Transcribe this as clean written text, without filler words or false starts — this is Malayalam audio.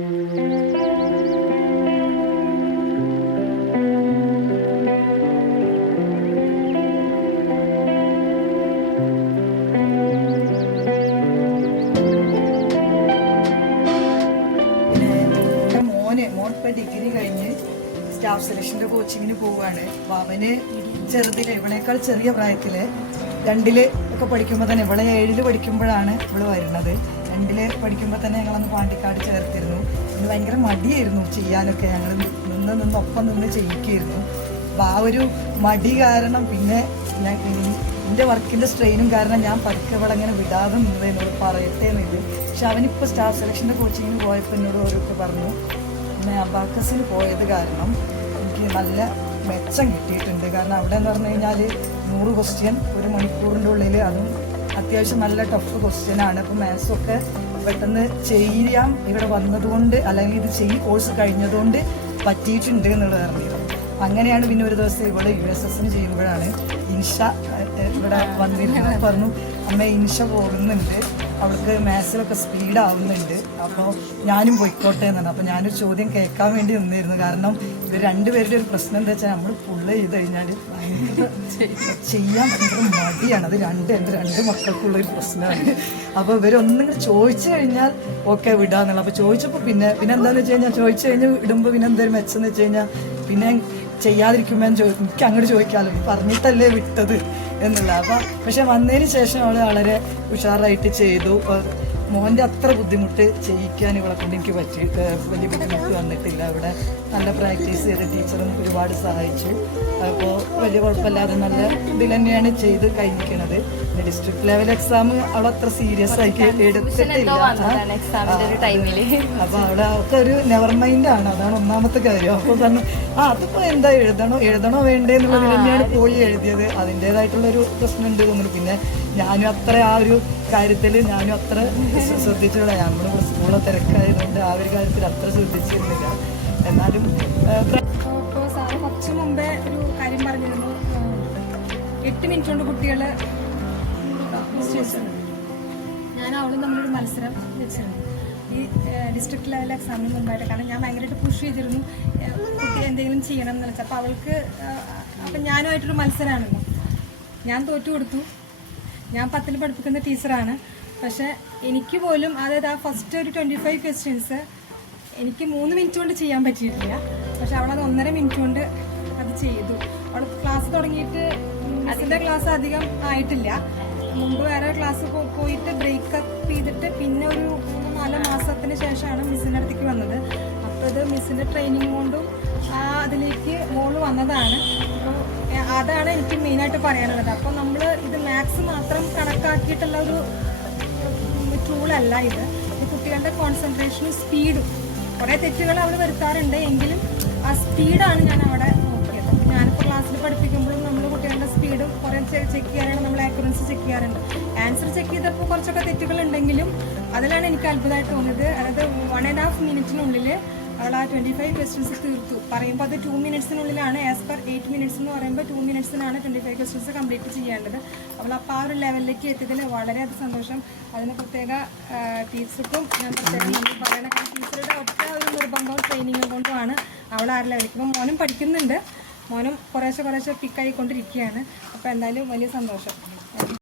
ഡിഗ്രി കഴിഞ്ഞ് സ്റ്റാഫ് സെലക്ഷന്റെ കോച്ചിങ്ങിന് പോവുകയാണ്. അപ്പൊ അവന് ചെറുതില് ഇവളേക്കാൾ ചെറിയ പ്രായത്തില് 2ല് ഒക്കെ പഠിക്കുമ്പോൾ തന്നെ, ഇവളെ 7ല് പഠിക്കുമ്പോഴാണ് ഇവള് വരുന്നത്. 2ല് പഠിക്കുമ്പോൾ തന്നെ ഞങ്ങളന്ന് പാണ്ടിക്കാട് ചേർത്തിരുന്നു. ഇത് ഭയങ്കര മടിയായിരുന്നു ചെയ്യാനൊക്കെ, ഞങ്ങൾ ഒപ്പം നിന്ന് ചെയ്യിക്കായിരുന്നു. അപ്പൊ ആ ഒരു മടി കാരണം പിന്നെ എൻ്റെ വർക്കിൻ്റെ സ്ട്രെയിനും കാരണം ഞാൻ പതുക്കെ ഇവളങ്ങനെ വിടാതെ നിന്നത് എന്നോട് പറയട്ടെ എന്നില്ല. പക്ഷെ അവനിപ്പോൾ സ്റ്റാഫ് സെലക്ഷൻ്റെ കോച്ചിങ്ങിന് പോയപ്പോൾ എന്നോട് ഓരോക്കെ പറഞ്ഞു, പിന്നെ അബാക്കസിന് പോയത് കാരണം എനിക്ക് നല്ല മെച്ചം കിട്ടിയിട്ടുണ്ട്. കാരണം അവിടെ എന്ന് പറഞ്ഞു കഴിഞ്ഞാൽ 100 ക്വസ്റ്റ്യൻ 1 മണിക്കൂറിൻ്റെ ഉള്ളിൽ, അതും അത്യാവശ്യം നല്ല ടഫ് ക്വസ്റ്റ്യനാണ്. അപ്പോൾ മാത്സൊക്കെ പെട്ടെന്ന് ചെയ്യാം ഇവിടെ വന്നതുകൊണ്ട്, അല്ലെങ്കിൽ ഇത് കോഴ്സ് കഴിഞ്ഞതുകൊണ്ട് പറ്റിയിട്ടുണ്ട് എന്നുള്ളത് അറിഞ്ഞത്. അങ്ങനെയാണ് പിന്നെ ഒരു ദിവസം ഇവിടെ USSന് ചെയ്യുമ്പോഴാണ് ഇൻഷ ഇവിടെ വന്നിരുന്നത്. പറഞ്ഞു, അമ്മ ഇൻഷ പോകുന്നുണ്ട്, അവൾക്ക് മാത്സിലൊക്കെ സ്പീഡാവുന്നുണ്ട്, അപ്പോൾ ഞാനും പോയിക്കോട്ടെ എന്നാണ്. അപ്പോൾ ഞാനൊരു ചോദ്യം കേൾക്കാൻ വേണ്ടി നിന്നിരുന്നു. കാരണം ഇവർ രണ്ടുപേരുടെ ഒരു പ്രശ്നം എന്താ വെച്ചാൽ, നമ്മൾ ഫുള്ള് ചെയ്ത് കഴിഞ്ഞാൽ ഭയങ്കര ചെയ്യാൻ ഭയങ്കര മടിയാണ്. അത് എൻ്റെ 2 മക്കൾക്കുള്ളൊരു പ്രശ്നമാണ്. അപ്പോൾ ഇവരൊന്നും ചോദിച്ചു കഴിഞ്ഞാൽ ഓക്കെ വിടാന്നുള്ളത്. അപ്പോൾ ചോദിച്ചപ്പോൾ പിന്നെ എന്താണെന്ന് വെച്ച് കഴിഞ്ഞാൽ, ചോദിച്ചു കഴിഞ്ഞ് വിടുമ്പോൾ പിന്നെ എന്തൊരു മെച്ചം എന്ന് വെച്ച് കഴിഞ്ഞാൽ, പിന്നെ ചെയ്യാതിരിക്കുമ്പോൾ എനിക്ക് അങ്ങോട്ട് ചോദിക്കാമല്ലോ, പറഞ്ഞിട്ടല്ലേ വിട്ടത് എന്നുള്ള. അപ്പം പക്ഷെ വന്നതിന് ശേഷം അവൾ വളരെ ഉഷാറായിട്ട് ചെയ്തു. മോൻ്റെ അത്ര ബുദ്ധിമുട്ട് ചെയ്യിക്കാൻ ഇവളെ കൊണ്ട് എനിക്ക് വലിയ ബുദ്ധിമുട്ട് വന്നിട്ടില്ല. ഇവിടെ നല്ല പ്രാക്ടീസ് ചെയ്ത് ടീച്ചറും ഒരുപാട് സഹായിച്ചു. അപ്പോൾ വലിയ കുഴപ്പമില്ലാതെ നല്ല ഇതിൽ തന്നെയാണ് ചെയ്ത് കഴിഞ്ഞിരിക്കുന്നത്. ഡിസ്ട്രിക്ട് ലെവൽ എക്സാം അവൾ അത്ര സീരിയസ് ആയിട്ട് എടുത്തിട്ടില്ല. അപ്പൊ അവിടെ അവർക്ക് ഒരു നെവർ മൈൻഡാണ്, അതാണ് ഒന്നാമത്തെ കാര്യം. അപ്പോൾ പറഞ്ഞു അതിപ്പോ എന്താ എഴുതണോ വേണ്ടേ എന്നുള്ളതിൽ തന്നെയാണ് പോയി എഴുതിയത്. അതിൻ്റെതായിട്ടുള്ളൊരു പ്രശ്നമുണ്ട് തോന്നുന്നു. പിന്നെ ഞാനും അത്ര ആ ഒരു കാര്യത്തിൽ ഞാനും അത്ര ശ്രദ്ധിച്ചില്ല. നമ്മളിവിടെ സ്കൂളിലെ തിരക്കായതുകൊണ്ട് ആ ഒരു കാര്യത്തിൽ അത്ര ശ്രദ്ധിച്ചിരുന്നില്ല. എന്നാലും ഇപ്പോൾ സാറ് കുറച്ച് മുമ്പേ ഒരു കാര്യം പറഞ്ഞിരുന്നു, 8 മിനിറ്റ് കൊണ്ട് കുട്ടികൾ. ഞാൻ അവളും തമ്മിലൊരു മത്സരം വെച്ചിരുന്നു ഈ ഡിസ്ട്രിക്ട് ലെവൽ എക്സാമിന് മുമ്പായിട്ട്. കാരണം ഞാൻ ഭയങ്കരമായിട്ട് പുഷ് ചെയ്തിരുന്നു കുട്ടി എന്തെങ്കിലും ചെയ്യണം എന്ന് വെച്ചാൽ. അപ്പോൾ അവൾക്ക് അപ്പം ഞാനുമായിട്ടൊരു മത്സരമാണല്ലോ. ഞാൻ തോറ്റു കൊടുത്തു. ഞാൻ 10ൽ പഠിപ്പിക്കുന്ന ടീച്ചറാണ്. പക്ഷെ എനിക്ക് പോലും, അതായത് ആ ഫസ്റ്റ് ഒരു 25 ക്വസ്റ്റ്യൻസ് എനിക്ക് 3 മിനിറ്റ് കൊണ്ട് ചെയ്യാൻ പറ്റിയിട്ടില്ല. പക്ഷെ അവളത് 1.5 മിനിറ്റ് കൊണ്ട് അത് ചെയ്തു. അവൾ ക്ലാസ് തുടങ്ങിയിട്ട് അതിൻ്റെ ക്ലാസ് അധികം ആയിട്ടില്ല. മുമ്പ് വേറെ ക്ലാസ് പോയിട്ട് ബ്രേക്കപ്പ് ചെയ്തിട്ട് പിന്നെ ഒരു 3-4 മാസത്തിന് ശേഷമാണ് മിസ്സിൻ്റെ അടുത്തേക്ക് വന്നത്. അപ്പോൾ ഇത് മിസ്സിൻ്റെ ട്രെയിനിങ് കൊണ്ടും അതിലേക്ക് മോള് വന്നതാണ്. അപ്പോൾ അതാണ് എനിക്ക് മെയിനായിട്ട് പറയാനുള്ളത്. അപ്പോൾ നമ്മൾ ഇത് മാത്സ് മാത്രം കണക്കാക്കിയിട്ടുള്ള ഒരു ടൂളല്ല ഇത്. ഈ കുട്ടികളുടെ കോൺസെൻട്രേഷനും സ്പീഡും, കുറേ തെറ്റുകൾ അവർ വരുത്താറുണ്ട്, എങ്കിലും ആ സ്പീഡാണ് ഞാൻ അവിടെ നോക്കിയത്. ഞാനിപ്പോൾ ക്ലാസ്സിൽ പഠിപ്പിക്കുമ്പോഴും നമ്മൾ കുട്ടികളുടെ സ്പീഡും കുറേ ചെക്ക് ചെയ്യാറുണ്ട്, നമ്മൾ ആക്യുറൻസി ചെക്ക് ചെയ്യാറുണ്ട്. ആൻസർ ചെക്ക് ചെയ്തപ്പോൾ കുറച്ചൊക്കെ തെറ്റുകൾ ഉണ്ടെങ്കിലും അതിലാണ് എനിക്ക് അത്ഭുതമായിട്ട് തോന്നിയത്. അതായത് 1.5 മിനിറ്റിനുള്ളിൽ അവൾ ആ 25 ക്വസ്റ്റ്യൻസ് തീർത്തു. പറയുമ്പോൾ അത് 2 മിനിറ്റ്സിനുള്ളിലാണ്. ആസ് പെർ 8 മിനിറ്റ്സ് എന്ന് പറയുമ്പോൾ 2 മിനിറ്റ്സിനാണ് 25 ക്വസ്റ്റ്യൻസ് കംപ്ലീറ്റ് ചെയ്യേണ്ടത്. അവൾ അപ്പോൾ ആ ഒരു ലെവലിലേക്ക് എത്തിയതിൽ വളരെയധികം സന്തോഷം. അതിന് പ്രത്യേക ടീച്ചർക്കും ഞാൻ പ്രത്യേകം നന്ദി പറയണം. കാരണം ടീച്ചറുടെ ഒറ്റ ഒരു നിർബന്ധവും ട്രെയിനിങ്ങും കൊണ്ടുമാണ് അവൾ ആ ലെവലിലേക്ക്. ഇപ്പം മോനും പഠിക്കുന്നുണ്ട്, മോനും കുറേശ്ശെ പിക്കായിക്കൊണ്ടിരിക്കുകയാണ്. അപ്പോൾ എന്തായാലും വലിയ സന്തോഷം.